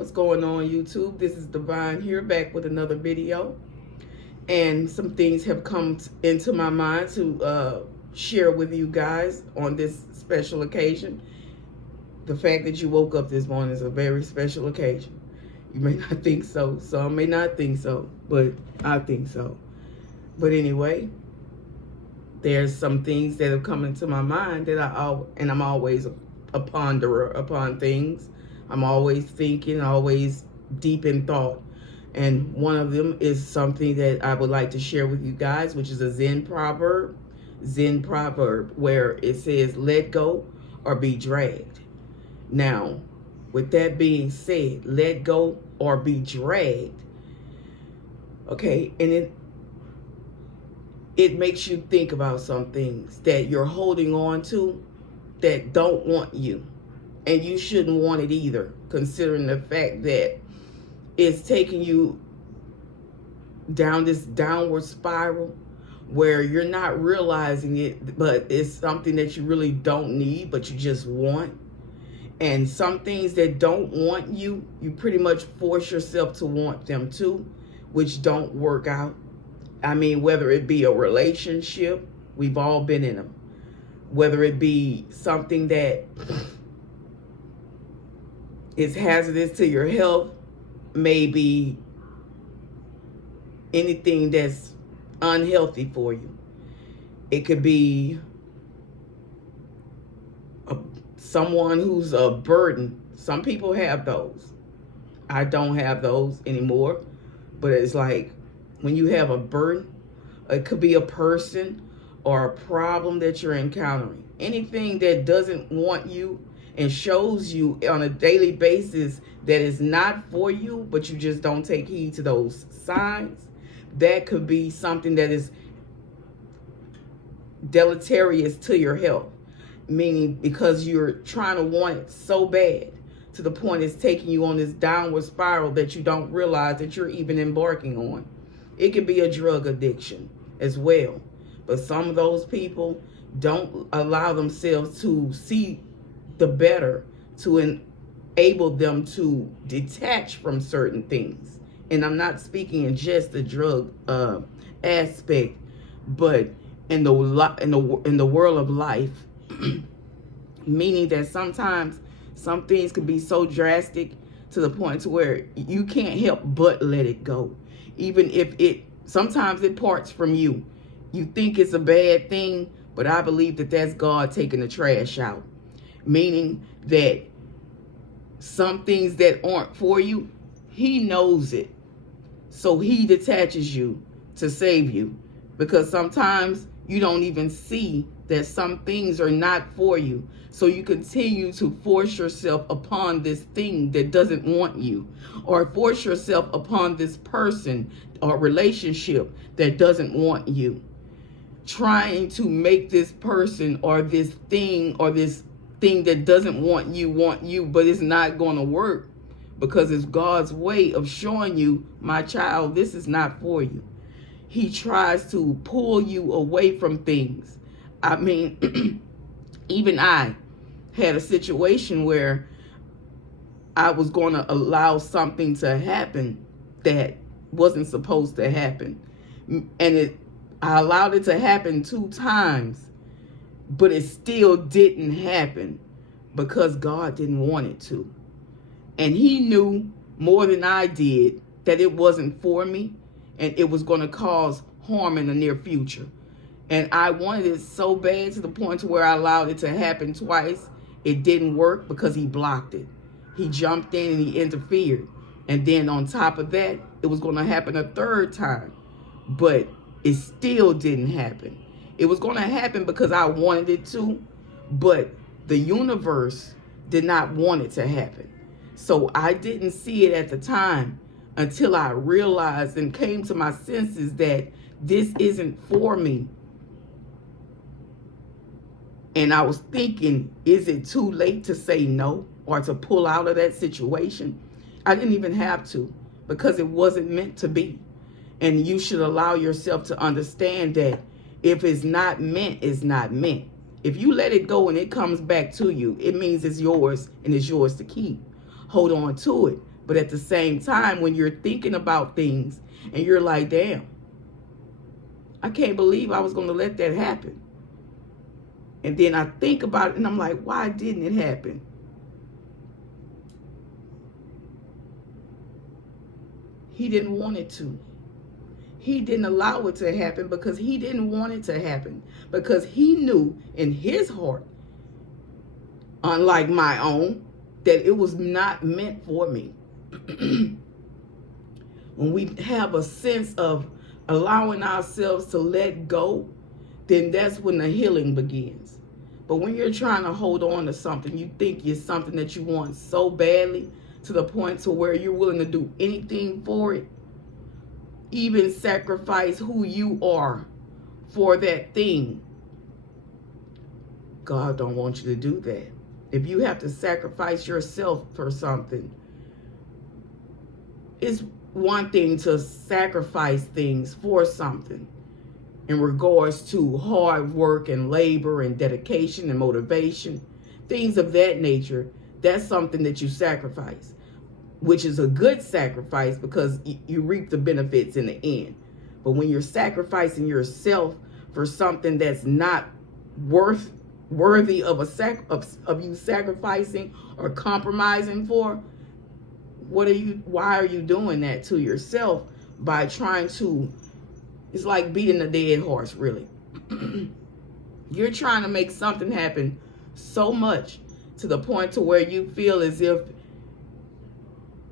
What's going on, YouTube? This is Divine here, back with another video. And some things have come into my mind to share with you guys on this special occasion. The fact that you woke up this morning is a very special occasion. You may not think so. Some may not think so, but I think so. But anyway, there's some things that have come into my mind that I'm always a ponderer upon things. I'm always thinking, always deep in thought. And one of them is something that I would like to share with you guys, which is a Zen proverb, where it says, let go or be dragged. Now, with that being said, let go or be dragged. Okay, and it makes you think about some things that you're holding on to that don't want you. And you shouldn't want it either, considering the fact that it's taking you down this downward spiral where you're not realizing it, but it's something that you really don't need, but you just want. And some things that don't want you, you pretty much force yourself to want them too, which don't work out. I mean, whether it be a relationship, we've all been in them. Whether it be something that is hazardous to your health, maybe anything that's unhealthy for you. It could be someone who's a burden. Some people have those. I don't have those anymore, but it's like when you have a burden, it could be a person or a problem that you're encountering. Anything that doesn't want you and shows you on a daily basis that is not for you, but you just don't take heed to those signs, that could be something that is deleterious to your health. Meaning because you're trying to want it so bad to the point it's taking you on this downward spiral that you don't realize that you're even embarking on. It could be a drug addiction as well. But some of those people don't allow themselves to see the better, to enable them to detach from certain things. And I'm not speaking in just the drug aspect, but in the world of life, meaning that sometimes some things can be so drastic to the point to where you can't help but let it go, even if sometimes it parts from you. You think it's a bad thing, but I believe that that's God taking the trash out. Meaning that some things that aren't for you, he knows it. So he detaches you to save you. Because sometimes you don't even see that some things are not for you. So you continue to force yourself upon this thing that doesn't want you. Or force yourself upon this person or relationship that doesn't want you. Trying to make this person or this thing that doesn't want you, but it's not going to work, because it's God's way of showing you, my child, this is not for you. He tries to pull you away from things. I mean, even I had a situation where I was going to allow something to happen that wasn't supposed to happen. And I allowed it to happen 2 times. But it still didn't happen because God didn't want it to. And he knew more than I did that it wasn't for me and it was going to cause harm in the near future. And I wanted it so bad to the point to where I allowed it to happen twice. It didn't work because he blocked it. He jumped in and he interfered. And then on top of that, it was going to happen a 3rd time. But it still didn't happen. It was going to happen because I wanted it to, but the universe did not want it to happen. So I didn't see it at the time until I realized and came to my senses that this isn't for me. And I was thinking, is it too late to say no or to pull out of that situation? I didn't even have to, because it wasn't meant to be. And you should allow yourself to understand that if it's not meant, it's not meant. If you let it go and it comes back to you, it means it's yours and it's yours to keep. Hold on to it. But at the same time, when you're thinking about things and you're like, damn, I can't believe I was going to let that happen. And then I think about it and I'm like, why didn't it happen? He didn't want it to. He didn't allow it to happen because he didn't want it to happen. Because he knew in his heart, unlike my own, that it was not meant for me. When we have a sense of allowing ourselves to let go, then that's when the healing begins. But when you're trying to hold on to something, you think it's something that you want so badly to the point to where you're willing to do anything for it, even sacrifice who you are for that thing. God don't want you to do that. If you have to sacrifice yourself for something, it's one thing to sacrifice things for something in regards to hard work and labor and dedication and motivation, things of that nature. That's something that you sacrifice, which is a good sacrifice because you reap the benefits in the end. But when you're sacrificing yourself for something that's not worthy of of you sacrificing or compromising for, why are you doing that to yourself by trying to, it's like beating a dead horse, really. You're trying to make something happen so much to the point to where you feel as if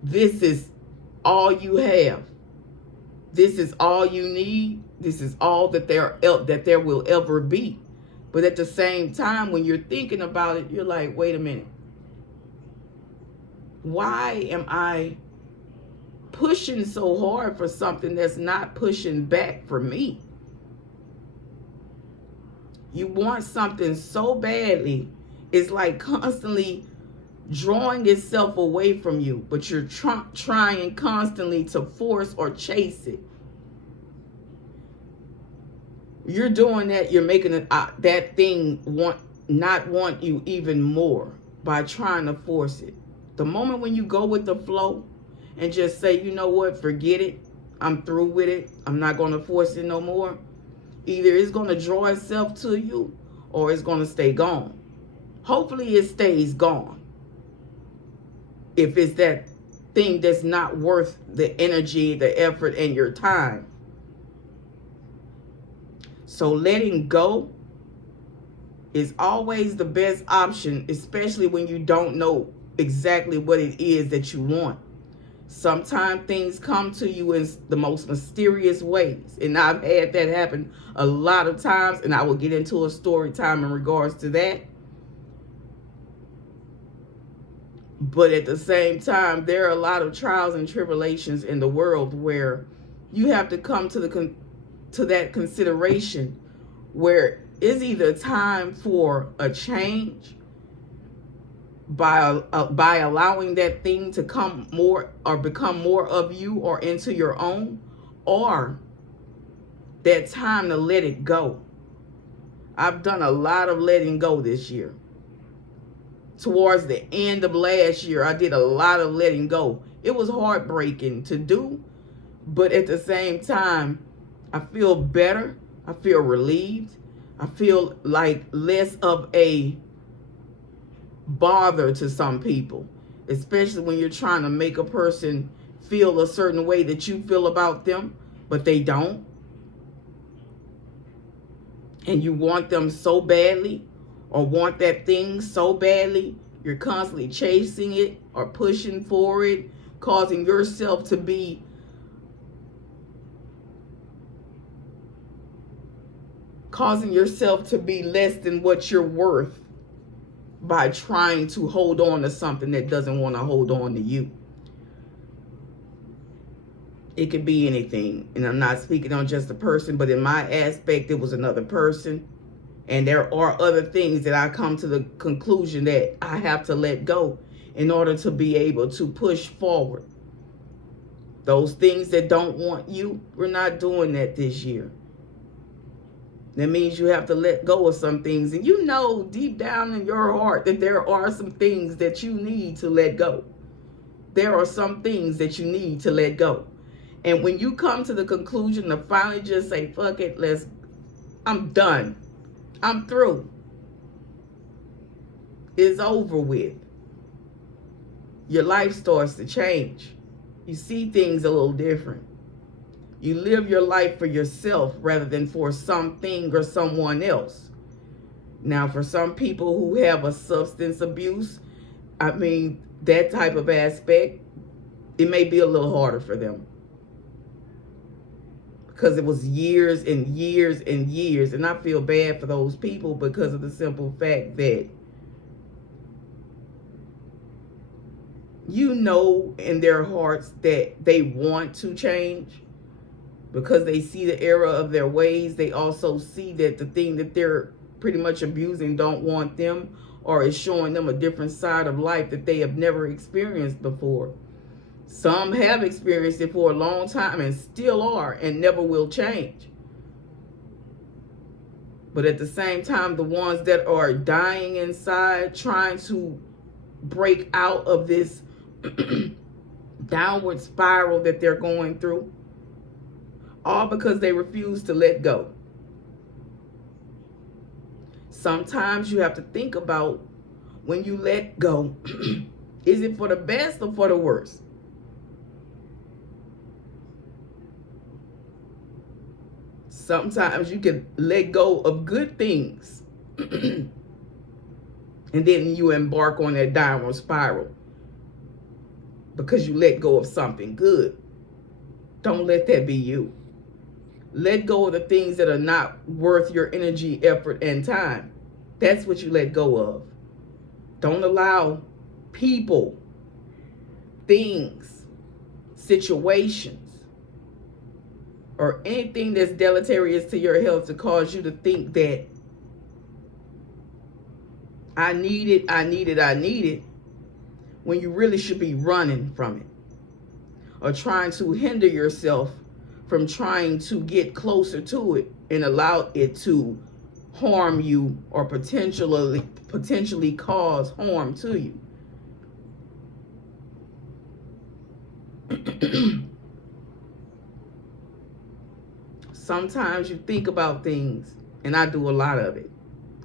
this is all you have. This is all you need. This is all that there will ever be. But at the same time, when you're thinking about it, you're like, wait a minute. Why am I pushing so hard for something that's not pushing back for me? You want something so badly, it's like constantly drawing itself away from you, but you're trying constantly to force or chase it. You're doing that, you're making that thing not want you even more by trying to force it. The moment when you go with the flow and just say, you know what, forget it, I'm through with it, I'm not going to force it no more, either it's going to draw itself to you or it's going to stay gone. Hopefully it stays gone. If it's that thing that's not worth the energy, the effort, and your time. So letting go is always the best option, especially when you don't know exactly what it is that you want. Sometimes things come to you in the most mysterious ways. And I've had that happen a lot of times, and I will get into a story time in regards to that. But at the same time, there are a lot of trials and tribulations in the world where you have to come to that consideration where it's either time for a change by allowing that thing to come more or become more of you or into your own, or that time to let it go. I've done a lot of letting go this year. Towards the end of last year, I did a lot of letting go. It was heartbreaking to do, but at the same time, I feel better. I feel relieved. I feel like less of a bother to some people, especially when you're trying to make a person feel a certain way that you feel about them, but they don't. And you want them so badly, or want that thing so badly, you're constantly chasing it or pushing for it, causing yourself to be less than what you're worth by trying to hold on to something that doesn't want to hold on to you. It could be anything. And I'm not speaking on just a person, but in my aspect, it was another person. And there are other things that I come to the conclusion that I have to let go in order to be able to push forward. Those things that don't want you, we're not doing that this year. That means you have to let go of some things. And you know deep down in your heart that there are some things that you need to let go. there are some things that you need to let go. And when you come to the conclusion to finally just say, fuck it, I'm done. I'm through. It's over with. Your life starts to change. You see things a little different. You live your life for yourself rather than for something or someone else. Now, for some people who have a substance abuse, I mean, that type of aspect, it may be a little harder for them. Because it was years and years and years. And I feel bad for those people because of the simple fact that you know in their hearts that they want to change because they see the error of their ways. They also see that the thing that they're pretty much abusing don't want them, or is showing them a different side of life that they have never experienced before. Some have experienced it for a long time and still are and never will change. But at the same time, the ones that are dying inside, trying to break out of this downward spiral that they're going through, all because they refuse to let go. Sometimes you have to think about when you let go, is it for the best or for the worst? Sometimes you can let go of good things and then you embark on that downward spiral because you let go of something good. Don't let that be you. Let go of the things that are not worth your energy, effort, and time. That's what you let go of. Don't allow people, things, situations, or anything that's deleterious to your health to cause you to think that I need it, when you really should be running from it or trying to hinder yourself from trying to get closer to it and allow it to harm you or potentially cause harm to you. Sometimes you think about things, and I do a lot of it.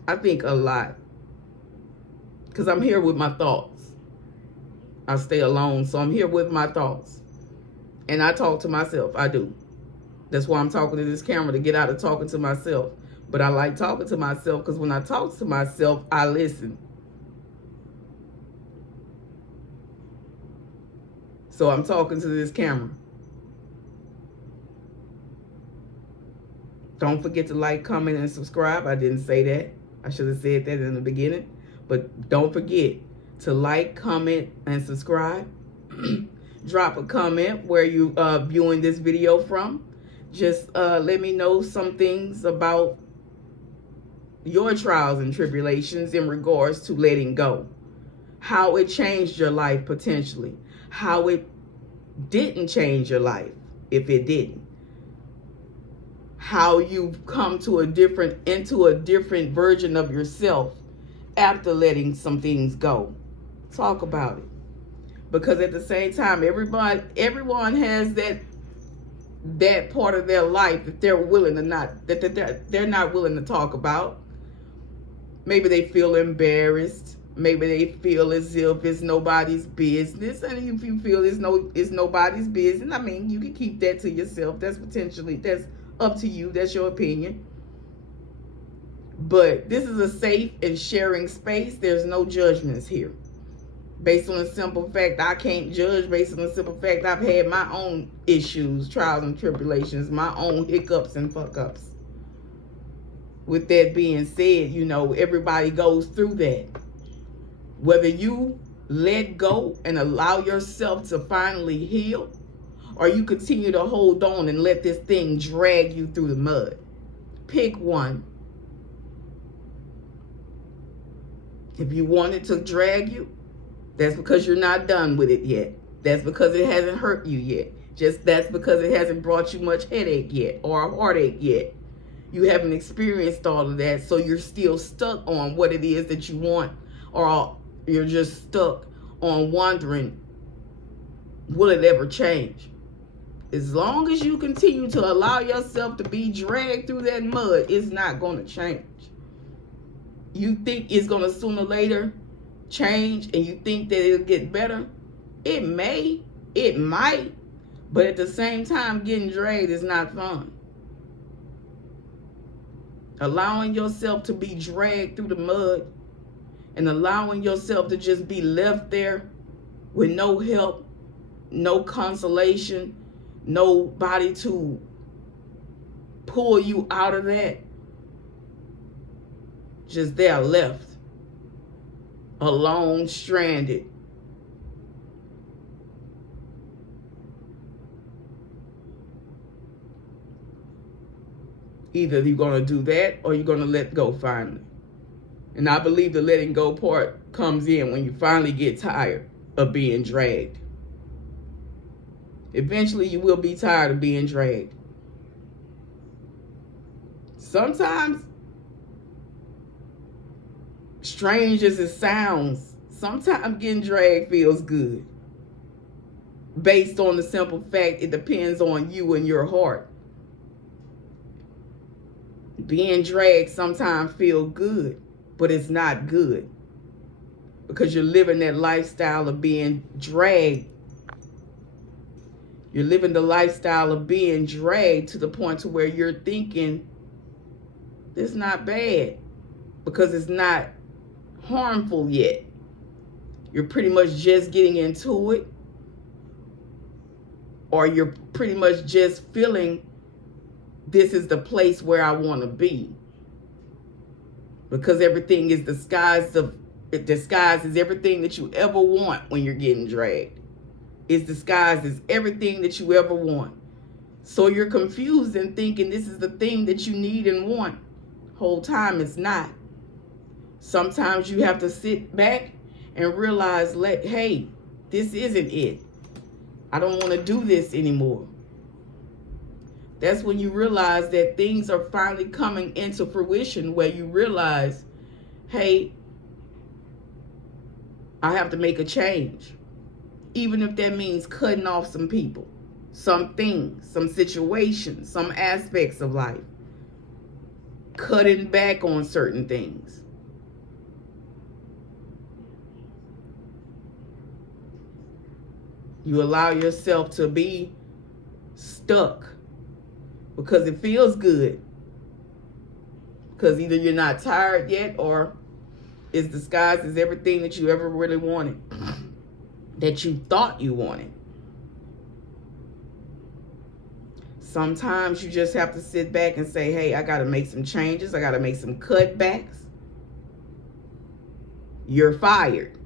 I think a lot because I'm here with my thoughts. I stay alone, so I'm here with my thoughts. And I talk to myself. I do. That's why I'm talking to this camera, to get out of talking to myself. But I like talking to myself because when I talk to myself, I listen. So I'm talking to this camera. Don't forget to like, comment, and subscribe. I didn't say that. I should have said that in the beginning. But don't forget to like, comment, and subscribe. Drop a comment where you viewing this video from. Just let me know some things about your trials and tribulations in regards to letting go. How it changed your life potentially. How it didn't change your life if it didn't. How you've come to into a different version of yourself after letting some things go. Talk about it. Because at the same time, everyone has that part of their life that they're willing to they're not willing to talk about. Maybe they feel embarrassed. Maybe they feel as if it's nobody's business. And if you feel it's nobody's business, I mean, you can keep that to yourself. That's up to you. That's your opinion. But this is a safe and sharing space. There's no judgments here. Based on the simple fact, I can't judge based on the simple fact I've had my own issues, trials and tribulations, my own hiccups and fuck-ups. With that being said, everybody goes through that. Whether you let go and allow yourself to finally heal, or you continue to hold on and let this thing drag you through the mud. Pick one. If you want it to drag you, that's because you're not done with it yet. That's because it hasn't hurt you yet. That's because it hasn't brought you much headache yet or a heartache yet. You haven't experienced all of that, so you're still stuck on what it is that you want, or you're just stuck on wondering will it ever change? As long as you continue to allow yourself to be dragged through that mud, it's not going to change. You think it's going to sooner or later change, and you think that it'll get better? It may, it might, but at the same time, getting dragged is not fun. Allowing yourself to be dragged through the mud and allowing yourself to just be left there with no help, no consolation, nobody to pull you out of that. Just there left, alone, stranded. Either you're going to do that or you're going to let go finally. And I believe the letting go part comes in when you finally get tired of being dragged. Eventually you will be tired of being dragged. Sometimes, strange as it sounds, sometimes getting dragged feels good. Based on the simple fact it depends on you and your heart. Being dragged sometimes feels good, but it's not good. Because you're living that lifestyle of being dragged. You're living the lifestyle of being dragged to the point to where you're thinking, this is not bad. Because it's not harmful yet. You're pretty much just getting into it. Or you're pretty much just feeling this is the place where I want to be. Because everything is it disguises everything that you ever want when you're getting dragged. It's disguised as everything that you ever want. So you're confused and thinking this is the thing that you need and want. Whole time it's not. Sometimes you have to sit back and realize, hey, this isn't it. I don't want to do this anymore. That's when you realize that things are finally coming into fruition where you realize, hey, I have to make a change. Even if that means cutting off some people, some things, some situations, some aspects of life. Cutting back on certain things. You allow yourself to be stuck because it feels good. Because either you're not tired yet or it's disguised as everything that you ever really wanted. That you thought you wanted. Sometimes you just have to sit back and say, hey, I got to make some changes. I got to make some cutbacks. You're fired.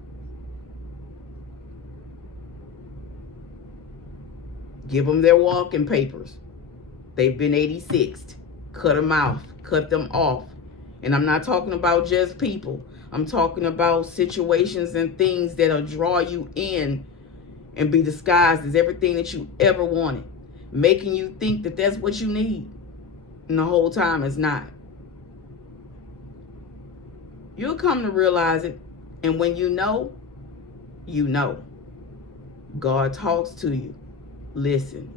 Give them their walking papers. They've been 86'd. Cut them out. Cut them off. And I'm not talking about just people. I'm talking about situations and things that'll draw you in and be disguised as everything that you ever wanted. Making you think that that's what you need. And the whole time it's not. You'll come to realize it. And when you know, you know. God talks to you. Listen.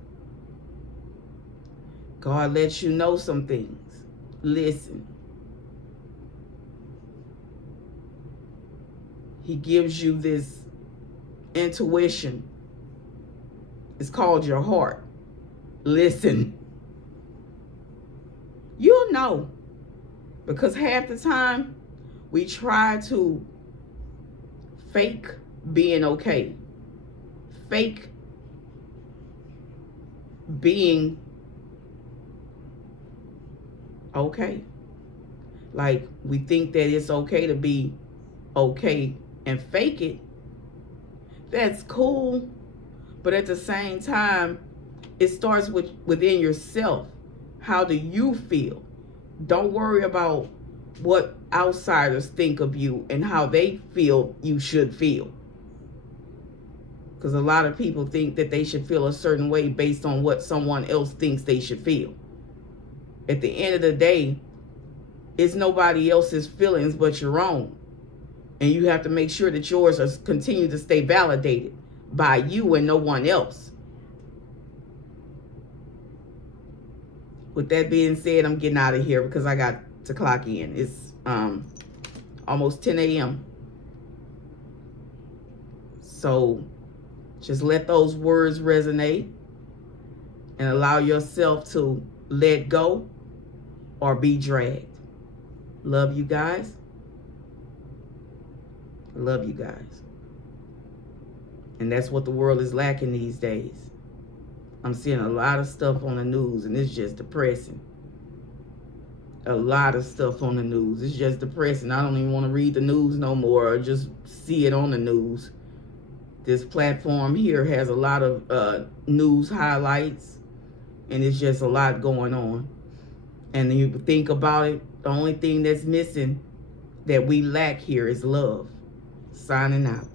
God lets you know some things. Listen. He gives you this intuition. It's called your heart. Listen. You'll know. Because half the time, we try to fake being okay. Fake being okay. Like, we think that it's okay to be okay and fake it. That's cool. But at the same time, it starts within yourself. How do you feel? Don't worry about what outsiders think of you and how they feel you should feel. Because a lot of people think that they should feel a certain way based on what someone else thinks they should feel. At the end of the day, it's nobody else's feelings but your own. And you have to make sure that yours are continue to stay validated by you and no one else. With that being said, I'm getting out of here because I got to clock in. It's almost 10 a.m. So just let those words resonate and allow yourself to let go or be dragged. Love you guys. Love you guys. And that's what the world is lacking these days. I'm seeing a lot of stuff on the news, and it's just depressing. A lot of stuff on the news. It's just depressing. I don't even want to read the news no more or just see it on the news. This platform here has a lot of news highlights, and it's just a lot going on. And you think about it, the only thing that's missing that we lack here is love. Signing out.